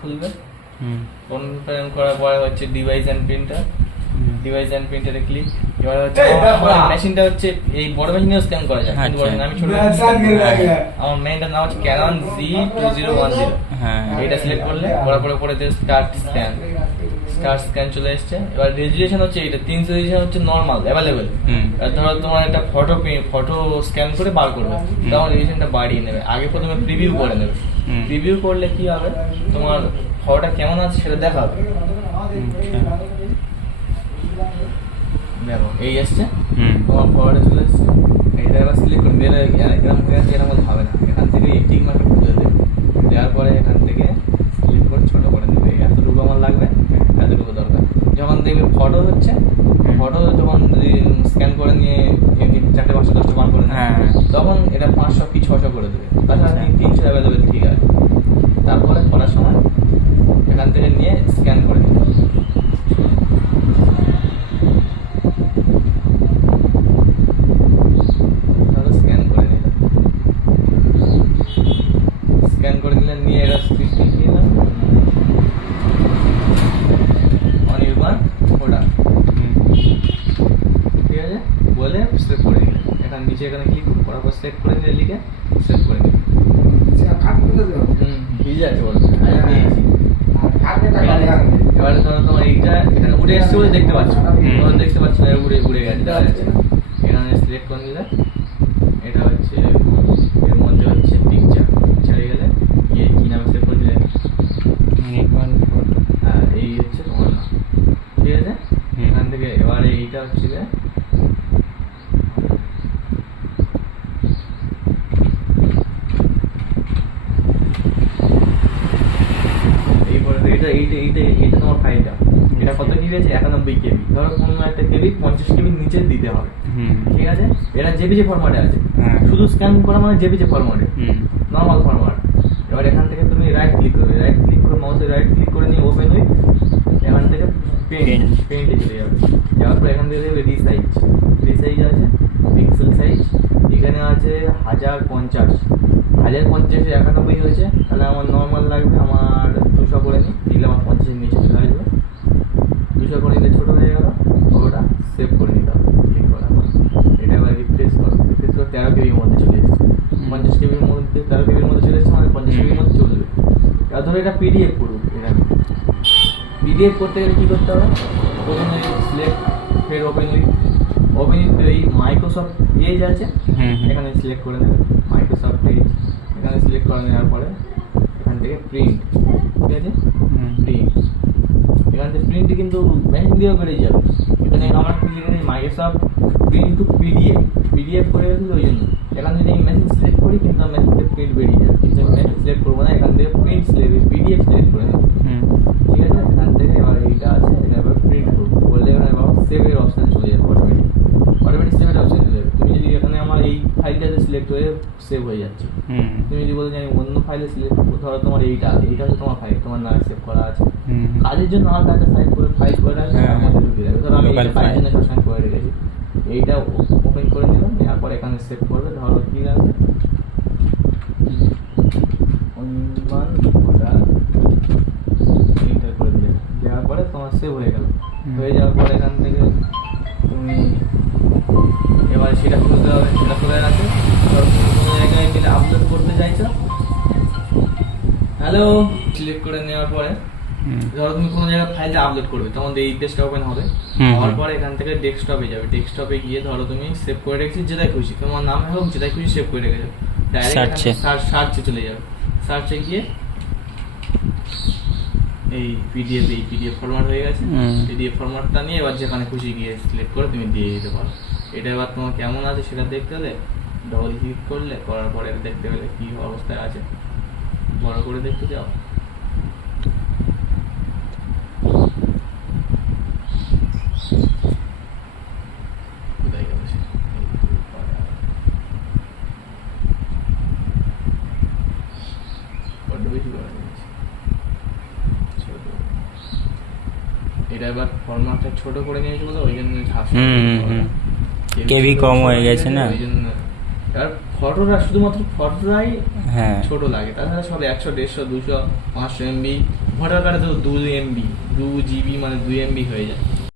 খুলবে। Phone frame করার পরে হচ্ছে device and printer, device and প্রিন্টারে ক্লিক। এবার হচ্ছে আমার মেশিনটা হচ্ছে এই বড় মেশিনেও স্ক্যান করা যায়, কিন্তু আমি ছোট আমার মেইনটার নাম হচ্ছে ক্যানন Z2010। এটা সিলেক্ট করলে করার পরে পরে স্টার্ট স্ক্যান, স্টার্ট স্ক্যান চলে এসছে। এবার রেজুলেশন হচ্ছে এটা 300 রেজুলেশন হচ্ছে নর্মাল অ্যাভেলেবেল। ধরো তোমার একটা ফটো স্ক্যান করে বার করবে, তখন রেজুলেশনটা বাড়িয়ে নেবে। আগে প্রথমে প্রিভিউ করে নেবে। প্রিভিউ করলে কি হবে, তোমার ফটোটা কেমন আছে সেটা দেখাবে। দেখো এই এসছে, তোমার ফটোটা চলে এসছে। এটা এবার সিলেক্ট করে দিলে এরকম হবে না, এখান থেকে এই টিক মার্কে তুলে দেবে। দেওয়ার পরে এখান থেকে সিলেক্ট করে ছোট করে নেবে। এতটুকু আমার লাগবে, এতটুকু দরকার। যখন দেখবে ফটো হচ্ছে, ফটো যখন স্ক্যান করে নিয়ে 4টে 5টা 10টা বার করে নেয়, তখন এটা 500 কি 600 করে দেবে। তাছাড়া 300 অ্যাভেলেবেল, ঠিক আছে। তারপরে করার সময় এখান থেকে নিয়ে স্ক্যান করে নেবে। স্ক্যান করে নিলে নিয়ে এটা অনির্বাণ ওটা, ঠিক আছে বলে সেভ করে নিলে। এখানে নিচে এখানে ক্লিক করার পর সেভ করে নিলে, লিখে সেভ করে নিলে। ভিজে আছে বলছে। এবারে ধরো তোমার এইটা এখানে উড়ে এসছে বলে দেখতে পাচ্ছ, তখন দেখতে পাচ্ছ না, উড়ে গেছে, দেখা যাচ্ছে না। এখানে সিলেক্ট করে নিলে এটা হচ্ছে এর মধ্যে হচ্ছে পিকচার ছেড়ে গেলে কি নামে সেভ করে দিলে, হ্যাঁ এই হচ্ছে তোমার নাম, ঠিক আছে। এখান থেকে এবারে এইটা হচ্ছে এইটা তোমার ফাইলটা। এটা কত জিবি আছে? 91 কেবি। ধরো কোনো একটা কেবি 50 কেবির নিচে দিতে হবে, ঠিক আছে। এটা জেপিজি ফরম্যাটে আছে, শুধু স্ক্যান করা মানে জেপিজি ফরম্যাটে, নর্মাল ফরম্যাট। এবার এখান থেকে তুমি রাইট ক্লিক করবে, রাইট ক্লিক করে মাউসে রাইট ক্লিক করে নিয়ে ওপেন উইথ, এখান থেকে পেইন্টে চলে যাবে। যাওয়ার পর এখান থেকে দেখবে রিসাইজ আছে, পিক্সেল সাইজ এখানে আছে 1050। 1050 91 হয়েছে, তাহলে আমার নর্মাল লাগবে, আমার 200 করে নিই, দিলে আমার 50-এর নিচে চলে আসবে। 200 করে নিলে ছোটো হয়ে গেল, ওটা সেভ করে নিতে হবে। ক্লিক করার পর এটা এবার রিফ্রেশ করো, 13 কেবির মধ্যে চলে এসেছে। 50 কেবির মধ্যে 13 কেবির মধ্যে চলে এসেছে, মানে 50 কেবির মধ্যে চলবে। এবার ধরো এটা পিডিএফ করবো, এটা পিডিএফ করতে গেলে কী করতে হবে, প্রথমে সিলেক্ট, ফের ওপেন উইথ এই মাইক্রোসফট এজ আছে, এখানে সিলেক্ট করে নেবে মাইক্রোসফট এজ। এখানে সিলেক্ট করে নেওয়ার পরে এখান থেকে প্রিন্ট, ঠিক আছে, প্রিন্ট। এখান থেকে প্রিন্ট কিন্তু মেশিন দিয়েও বেড়ে যাবে। এখানে আমার এখানে মাইক্রোসফট প্রিন্ট টু পিডিএফ করে গেছিল, ওই জন্য এখান থেকে মেশিন সিলেক্ট করি, কিন্তু আমার মেশিন থেকে প্রিন্ট বেরিয়ে যাবে। কিন্তু মেশিন সিলেক্ট করবো না, এখান থেকে প্রিন্ট পিডিএফ সিলেক্ট করে নেব, ঠিক আছে। এখান থেকে এবার এইটা আছে, এটা এবার প্রিন্ট করবো বললে এখানে সেভের অপশানে চলে যাবে, অটোমেটিক সেভের অপশানে চলে যাবে। তুমি যদি এখানে আমার এই ফাইলটাতে সিলেক্ট হয়ে সেভ হয়ে যাচ্ছে, তুমি যদি বলতে আমি অন্য ফাইলে সিলেক্ট করবো, ধরো তোমার এইটা হচ্ছে তোমার ফাইল, তোমার নাম সেভ করা আছে, কাজের জন্য আলাদা একটা ফাইল করে রাখবে, তার মধ্যে ঢুকে যাবে। ধরো আমি ফাইলের জন্য সবসময় করে রেখেছি, এইটা ওপেন করে নিলাম, নেওয়ার পর এখানে সেভ করবে। ধরো কি লাগবে, অনির্বাণ ওটা এন্টার করে দিলে, দেওয়ার পরে তোমার সেভ হয়ে গেল। হয়ে যাওয়ার পর এখান থেকে তুমি এবার সেটা খুলতে হবে, সেটা খুলে রাখো। কোনো জায়গায় গেলে আপলোড করতে চাইছো, হ্যালো সিলেক্ট করে নেওয়ার পরে ধরো তুমি কোনো জায়গায় ফাইলটা আপলোড করবে, তখন এই পেজটা ওপেন হবে। হওয়ার পরে এখান থেকে ডেস্কটপে যাবে, ডেস্কটপে গিয়ে ধরো তুমি সেভ করে রেখেছি যেটাই খুশি, তোমার নামে হোক যেটাই খুশি সেভ করে রেখেছো, ডাইরেক্ট সার্চে চলে যাবে। সার্চে গিয়ে এই পিডিএফ ফরম্যাট হয়ে গেছে, পিডিএফ ফরম্যাটটা নিয়ে এবার যেখানে খুশি গিয়ে সিলেক্ট করে তুমি দিয়ে দিতে পারো। এটা এবার তোমার কেমন আছে সেটা দেখতে হলে ডবল ক্লিক করলে, করার পরে দেখতে পেলে কী অবস্থায় আছে, বড় করে দেখতে চাও, এটা এবার ফরম্যাটটা ছোট করে নিয়েছি বলে ওই জন্য কেবি কম হয়ে গেছে না, ওই জন্য এবার ফটোটা শুধুমাত্র ফটোটাই হ্যাঁ ছোট লাগে, তাছাড়া সব 100, 150, 200, 500 MB, ভোটার কার্ডে তো 2 MB, 2 GB মানে 2 MB হয়ে যায়।